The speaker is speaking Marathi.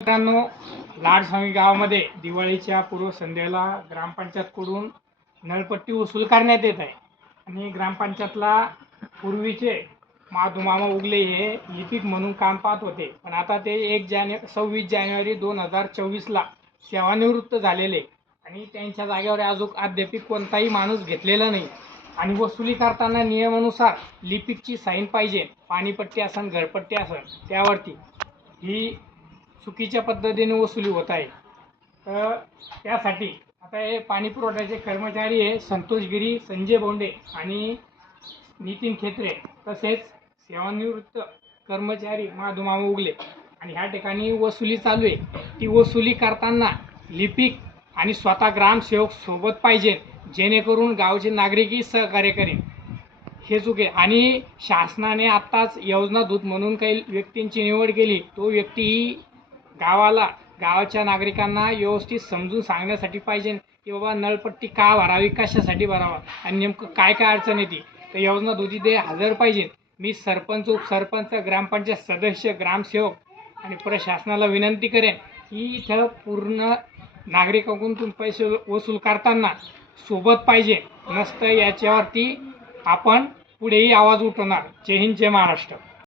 मित्रांनो, लाडसांगी गावामध्ये दिवाळीच्या पूर्वसंध्येला ग्रामपंचायतकडून नळपट्टी वसूल करण्यात येत आहे आणि ग्रामपंचायतला पूर्वीचे माधुमामा उगले हे लिपिक म्हणून काम पाहत होते, पण आता ते 26 जानेवारी 2024ला सेवानिवृत्त झालेले आणि त्यांच्या जागेवर अजून अद्याप कोणताही माणूस घेतलेला नाही आणि वसुली करताना नियमानुसार लिपिकची साईन पाहिजे. पाणीपट्टी असन, घरपट्टी असन, त्यावरती ही चुकीच्या पद्धतीने वसुली होत आहे. तर त्यासाठी आता हे पाणी पुरवठ्याचे कर्मचारी आहे संतोषगिरी, संजय बोंडे आणि नितीन खेत्रे, तसेच सेवानिवृत्त कर्मचारी माधुमामा उगले आणि ह्या ठिकाणी वसुली चालू आहे. ती वसुली करताना लिपिक आणि स्वतः ग्रामसेवक सोबत पाहिजे, जेणेकरून गावचे नागरिकही सहकार्य करेन. हे चुके आणि शासनाने आत्ताच योजना दूत म्हणून काही व्यक्तींची निवड केली. तो व्यक्ती गावाच्या नागरिकांना व्यवस्थित समजून सांगण्यासाठी पाहिजे की बाबा नळपट्टी का भरावी, कशासाठी भरावा आणि नेमकं काय काय अडचण येते. तर योजना दूती ते हजर पाहिजे. मी सरपंच, उपसरपंच, ग्रामपंचायत सदस्य, ग्रामसेवक आणि प्रशासनाला विनंती करेन की इथं पूर्ण नागरिकांकडून पैसे वसूल करताना सोबत पाहिजे नसतं. याच्यावरती आपण पुढेही आवाज उठवणार. जय हिंद, जय महाराष्ट्र.